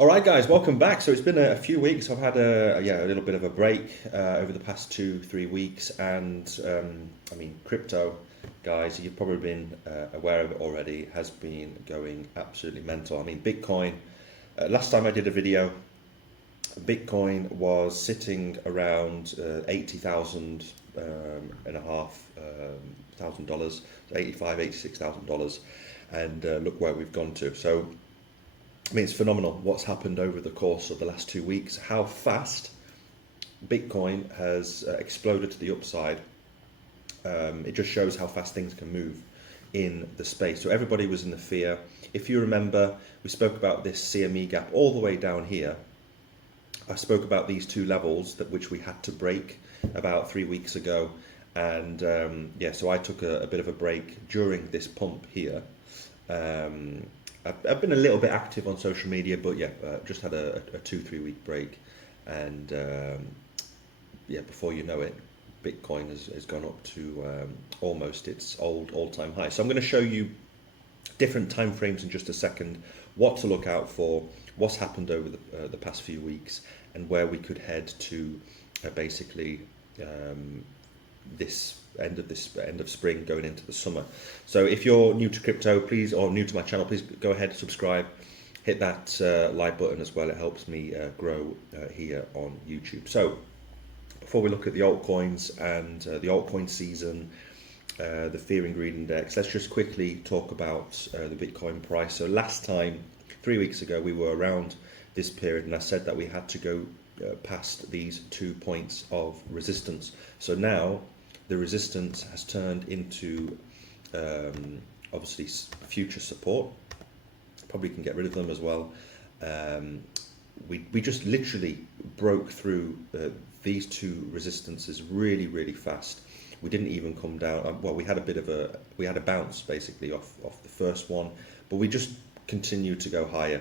All right, guys, welcome back. So it's been a few weeks. I've had a little bit of a break over the past 2-3 weeks, and I mean, crypto, guys, you've probably been aware of it already. Has been going absolutely mental. I mean, Bitcoin. Last time I did a video, Bitcoin was sitting around 80,000 and a half thousand dollars, $86,000, and look where we've gone to. So I mean, it's phenomenal what's happened over the course of the last 2 weeks, how fast Bitcoin has exploded to the upside. It just shows how fast things can move in the space. So everybody was in the fear. If you remember, we spoke about this CME gap all the way down here. I spoke about these two levels which we had to break about 3 weeks ago. And so I took a bit of a break during this pump here. I've been a little bit active on social media, but just had a 2-3 week break, and before you know it, Bitcoin has gone up to almost its all-time high. So I'm going to show you different time frames in just a second, what to look out for, what's happened over the past few weeks, and where we could head to basically this end of spring going into the summer. So if you're new to crypto, please, or new to my channel, please go ahead, subscribe, hit that like button as well. It helps me grow here on YouTube. So before we look at the altcoins and the altcoin season, the fear and greed index, let's just quickly talk about the Bitcoin price. So last time, 3 weeks ago, we were around this period, and I said that we had to go past these 2 points of resistance. So now the resistance has turned into obviously future support. Probably can get rid of them as well. We just literally broke through these two resistances really fast. We didn't even come down. Well, we had a bounce basically off the first one, but we just continued to go higher.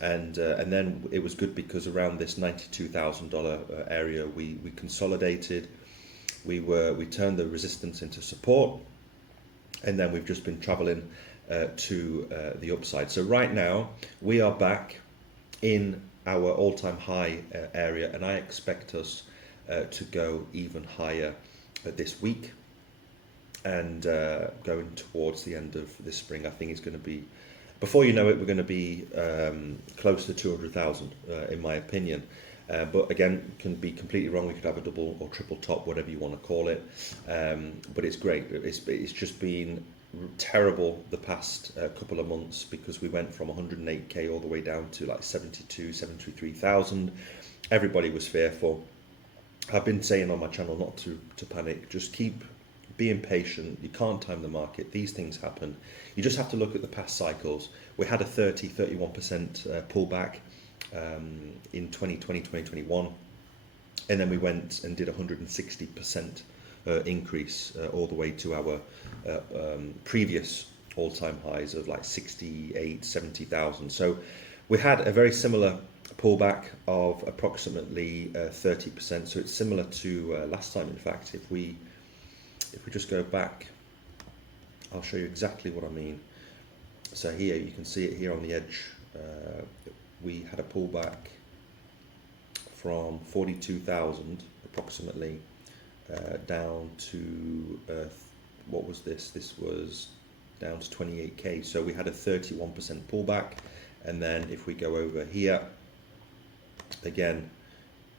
And then it was good because around this $92,000 area, we consolidated. We turned the resistance into support, and then we've just been traveling to the upside. So right now we are back in our all-time high area, and I expect us to go even higher this week, and going towards the end of this spring. I think it's going to be, before you know it, we're going to be close to 200,000 in my opinion. But again, can be completely wrong. We could have a double or triple top, whatever you want to call it. But it's great. It's just been terrible the past couple of months, because we went from 108k all the way down to like 73,000. Everybody was fearful. I've been saying on my channel not to panic. Just keep being patient. You can't time the market. These things happen. You just have to look at the past cycles. We had a 31% pullback in 2020, 2021, and then we went and did 160% increase all the way to our previous all-time highs of like 68, 70,000. So we had a very similar pullback of approximately 30%. So it's similar to last time. In fact, if we just go back, I'll show you exactly what I mean. So here you can see it here on the edge. We had a pullback from 42,000 approximately down to what was this? This was down to 28k. So we had a 31% pullback, and then if we go over here again,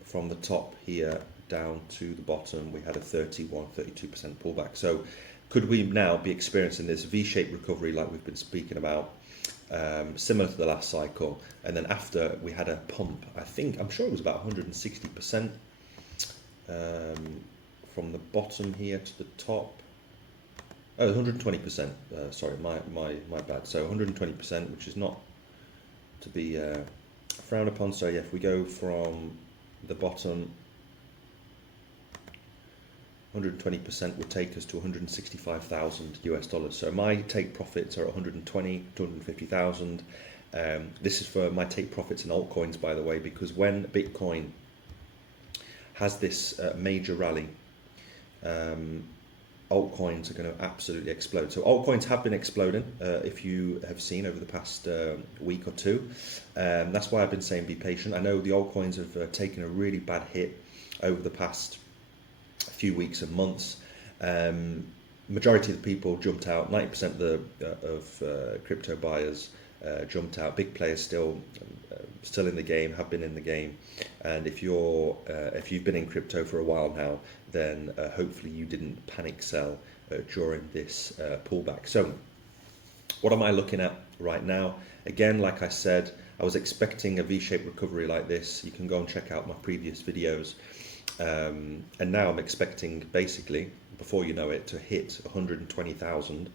from the top here down to the bottom, we had a 32% pullback. So could we now be experiencing this V-shaped recovery like we've been speaking about? Similar to the last cycle, and then after we had a pump, I'm sure it was about 160% from the bottom here to the top. Oh, 120%. Sorry, my bad. So 120%, which is not to be frowned upon. So yeah, if we go from the bottom, 120% would take us to 165,000 US dollars. So my take profits are 120, 250,000. This is for my take profits in altcoins, by the way, because when Bitcoin has this major rally, altcoins are going to absolutely explode. So altcoins have been exploding, if you have seen over the past week or two. That's why I've been saying be patient. I know the altcoins have taken a really bad hit over the past few weeks and months. Majority of the people jumped out. 90% of crypto buyers jumped out. Big players still in the game, have been in the game. And if you've been in crypto for a while now, then hopefully you didn't panic sell during this pullback. So what am I looking at right now? Again, like I said, I was expecting a V-shaped recovery like this. You can go and check out my previous videos. And now I'm expecting, basically, before you know it, to hit 120,000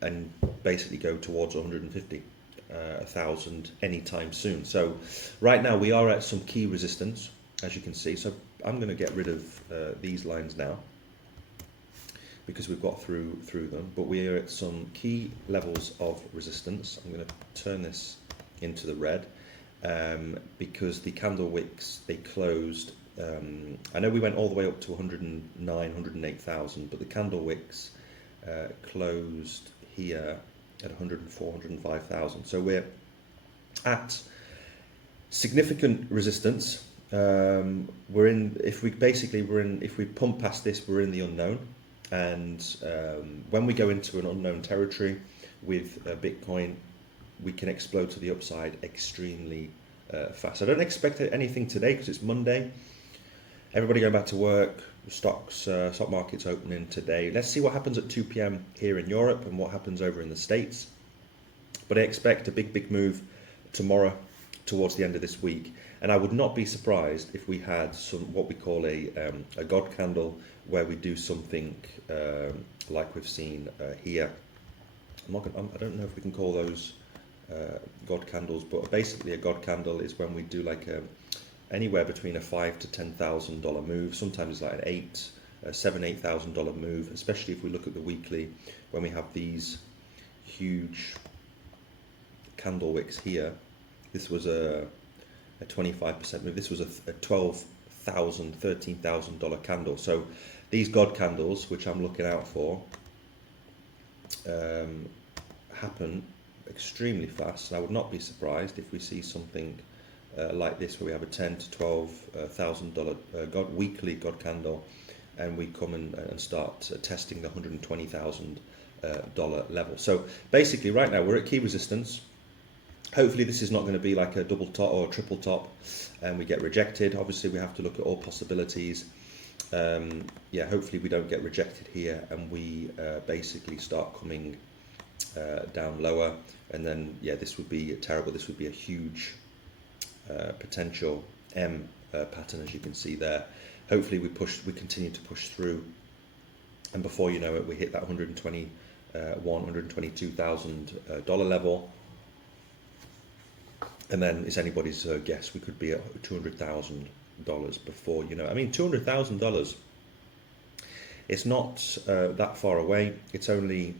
and basically go towards 150,000 anytime soon. So right now we are at some key resistance, as you can see. So I'm going to get rid of these lines now because we've got through them, but we are at some key levels of resistance. I'm going to turn this into the red because the candle wicks, they closed. I know we went all the way up to 109, 108,000, but the candle wicks closed here at 104, 105,000. So we're at significant resistance. If we pump past this, we're in the unknown. And when we go into an unknown territory with Bitcoin, we can explode to the upside extremely fast. I don't expect anything today because it's Monday. Everybody going back to work, stock market's opening today. Let's see what happens at 2 p.m. here in Europe and what happens over in the States. But I expect a big move tomorrow towards the end of this week. And I would not be surprised if we had what we call a God candle where we do something like we've seen here. I don't know if we can call those God candles, but basically a God candle is when we do like anywhere between a $5,000 to $10,000 move. Sometimes it's like an $7,000-8,000 move, especially if we look at the weekly when we have these huge candle wicks here. This was a 25% move. This was a $12,000, $13,000 candle. So these God candles, which I'm looking out for, happen extremely fast. And I would not be surprised if we see something like this, where we have a $10,000 to $12,000 weekly God candle, and we come and start testing the $120,000 level. So basically, right now we're at key resistance. Hopefully, this is not going to be like a double top or a triple top, and we get rejected. Obviously, we have to look at all possibilities. Hopefully we don't get rejected here, and we basically start coming down lower. And then, this would be terrible. This would be a huge potential M pattern, as you can see there. Hopefully we continue to push through, and before you know it, we hit that $122,000 level, and then it's anybody's guess. We could be at $200,000 before you know. I mean, $200,000. It's not that far away. It's only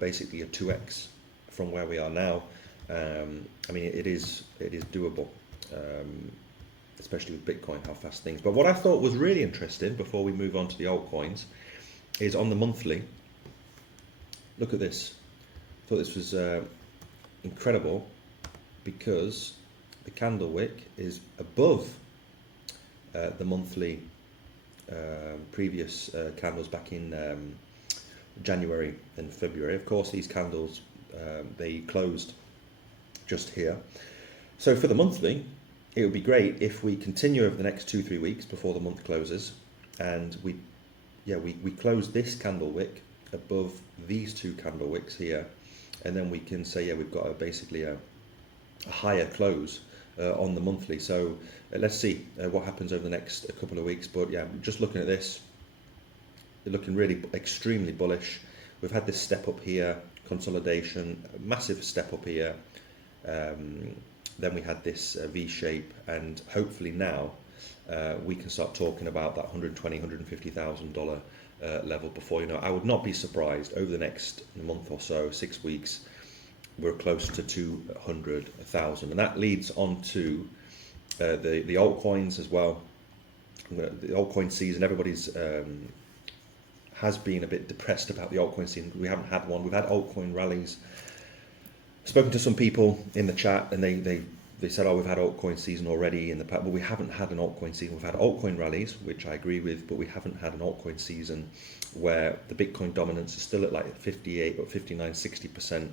basically a 2x from where we are now. I mean, it is doable, especially with Bitcoin, how fast things. But what I thought was really interesting before we move on to the altcoins is on the monthly. Look at this. I thought this was incredible because the candle wick is above the monthly previous candles back in January and February. Of course, these candles they closed just here. So for the monthly, it would be great if we continue over the next 2-3 weeks before the month closes, and we close this candle wick above these two candle wicks here, and then we can say we've got basically a higher close on the monthly. So let's see what happens over the next couple of weeks. But just looking at this, they're looking really extremely bullish. We've had this step up here, consolidation, massive step up here. Then we had this V shape, and hopefully now we can start talking about that $120,000, $150,000 level before you know. I would not be surprised over the next month or so, 6 weeks, we're close to 200,000, and that leads on to the altcoins as well. The altcoin season, everybody's has been a bit depressed about the altcoin scene. We haven't had one. We've had altcoin rallies. I've spoken to some people in the chat, and they said, oh, we've had altcoin season already in the past. But we haven't had an altcoin season. We've had altcoin rallies, which I agree with, but we haven't had an altcoin season where the Bitcoin dominance is still at like 58 or 59, 60%.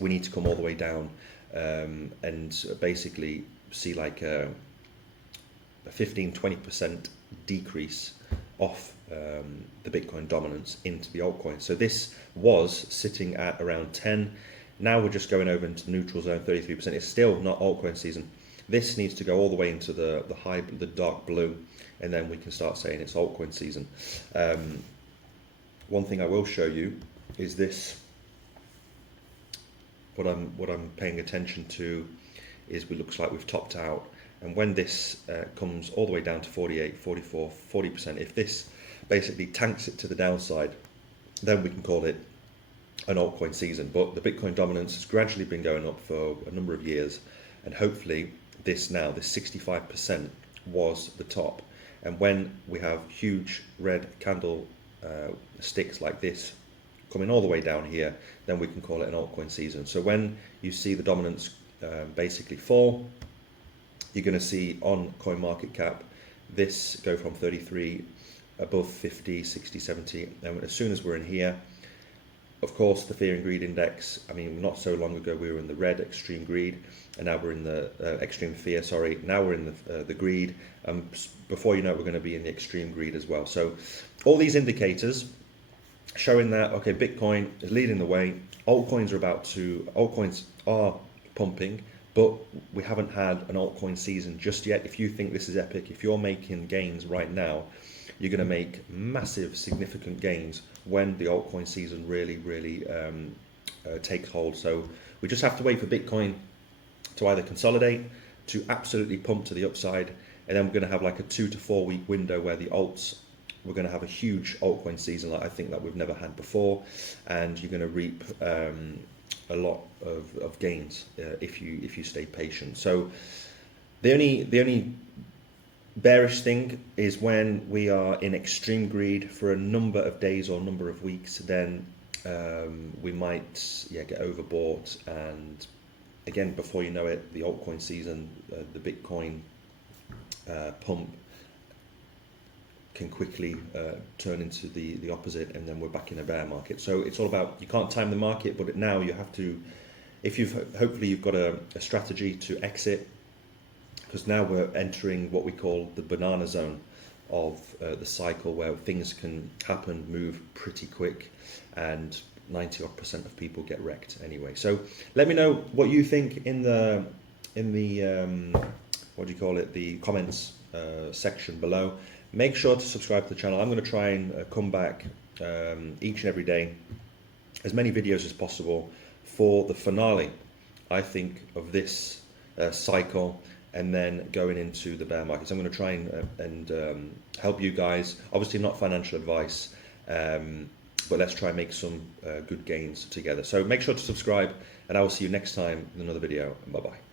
We need to come all the way down and basically see like a 15, 20% decrease off the Bitcoin dominance into the altcoin. So this was sitting at around 10. Now we're just going over into the neutral zone, 33%. It's still not altcoin season. This needs to go all the way into the dark blue, and then we can start saying it's altcoin season. One thing I will show you is this. What I'm paying attention to is it looks like we've topped out, and when this comes all the way down to 48, 44, 40%, if this basically tanks it to the downside, then we can call it an altcoin season. But the Bitcoin dominance has gradually been going up for a number of years, and hopefully this 65% was the top. And when we have huge red candle sticks like this coming all the way down here, then we can call it an altcoin season. So when you see the dominance basically fall, you're going to see on CoinMarketCap this go from 33 above 50, 60, 70, and as soon as we're in here, of course, the fear and greed index, I mean, not so long ago we were in the red, extreme greed, and now we're in the extreme fear, sorry. Now we're in the greed. Before you know it, we're going to be in the extreme greed as well. So all these indicators showing that, okay, Bitcoin is leading the way. Altcoins are pumping, but we haven't had an altcoin season just yet. If you think this is epic, if you're making gains right now, you're going to make massive, significant gains when the altcoin season really takes hold. So we just have to wait for Bitcoin to either consolidate, to absolutely pump to the upside, and then we're going to have like a 2 to 4 week window where the alts, we're going to have a huge altcoin season like I think that we've never had before, and you're going to reap a lot of gains if you stay patient. So the only bearish thing is when we are in extreme greed for a number of days or number of weeks, then we might get overbought, and again, before you know it, the altcoin season, the Bitcoin pump can quickly turn into the opposite, and then we're back in a bear market. So it's all about, you can't time the market, but now you have to, if hopefully you've got a strategy to exit, because now we're entering what we call the banana zone of the cycle, where things can happen, move pretty quick, and 90% of people get wrecked anyway. So let me know what you think in the what do you call it, the comments section below. Make sure to subscribe to the channel. I'm going to try and come back each and every day, as many videos as possible for the finale, I think, of this cycle, and then going into the bear markets. I'm going to try and help you guys. Obviously not financial advice, but let's try and make some good gains together. So make sure to subscribe, and I will see you next time in another video. Bye bye.